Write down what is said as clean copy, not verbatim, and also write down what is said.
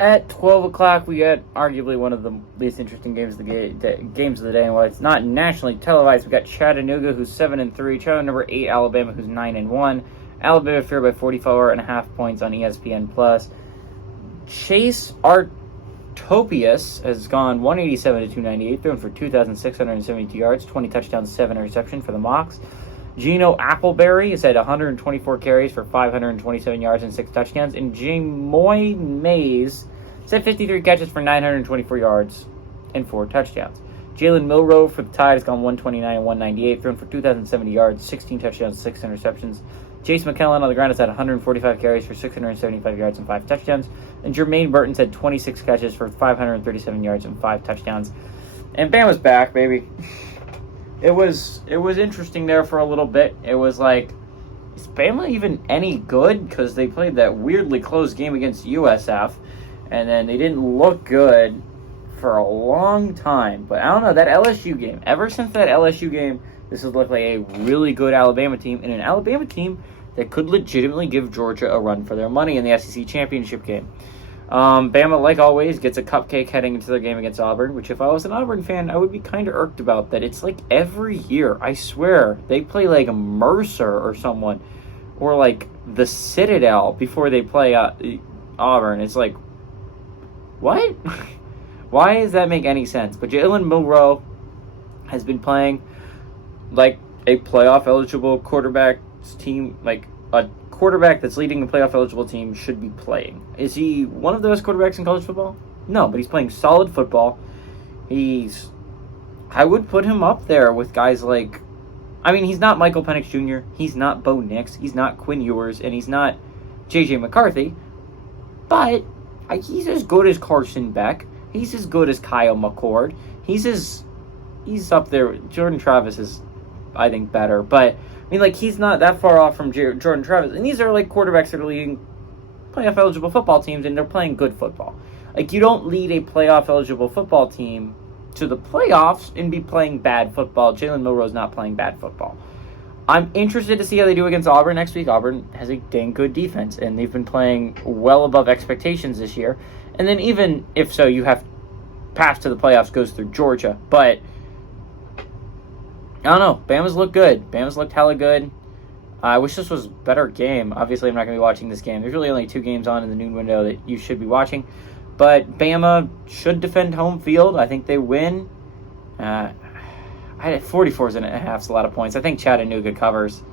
At 12 o'clock, we got arguably one of the least interesting games of games of the day. And while it's not nationally televised, we got Chattanooga, who's 7-3. Chattanooga number 8, Alabama, who's 9-1. Alabama favored by 44.5 points on ESPN Plus. Chase Artopius has gone 187 to 298, thrown for 2,672 yards, 20 touchdowns, 7 interceptions for the Mocs. Gino Appleberry has had 124 carries for 527 yards and 6 touchdowns. And Jamoy Mays has had 53 catches for 924 yards and 4 touchdowns. Jalen Milroe for the Tide has gone 129 and 198, thrown for 2,070 yards, 16 touchdowns, 6 interceptions. Chase McKellen on the ground has had 145 carries for 675 yards and 5 touchdowns. And Jermaine Burton's had 26 catches for 537 yards and 5 touchdowns. And Bama's back, baby. It was interesting there for a little bit. It was like, is Bama even any good? Because they played that weirdly close game against USF, and then they didn't look good for a long time. But I don't know, that LSU game, ever since that LSU game, this has looked like a really good Alabama team, and an Alabama team that could legitimately give Georgia a run for their money in the SEC championship game. Bama, like always, gets a cupcake heading into their game against Auburn, which if I was an Auburn fan, I would be kind of irked about that. It's like every year, I swear, they play like a Mercer or someone, or like the Citadel before they play Auburn. It's like, what? Why does that make any sense? But Jalen Milroe has been playing like a playoff-eligible quarterback's team, like a quarterback that's leading a playoff-eligible team should be playing. Is he one of the best quarterbacks in college football? No, but he's playing solid football. I would put him up there with guys like, I mean, he's not Michael Penix Jr., he's not Bo Nix, he's not Quinn Ewers, and he's not J.J. McCarthy, but he's as good as Carson Beck. He's as good as Kyle McCord. He's up there. Jordan Travis is, I think, better, but I mean, like, he's not that far off from Jordan Travis. And these are, like, quarterbacks that are leading playoff-eligible football teams, and they're playing good football. Like, you don't lead a playoff-eligible football team to the playoffs and be playing bad football. Jalen Milroe's not playing bad football. I'm interested to see how they do against Auburn next week. Auburn has a dang good defense, and they've been playing well above expectations this year. And then even if so, you have path to the playoffs goes through Georgia. But I don't know. Bama's looked good. Bama's looked hella good. I wish this was a better game. Obviously, I'm not going to be watching this game. There's really only 2 games on in the noon window that you should be watching. But Bama should defend home field. I think they win. 44.5 is a lot of points. I think Chattanooga covers.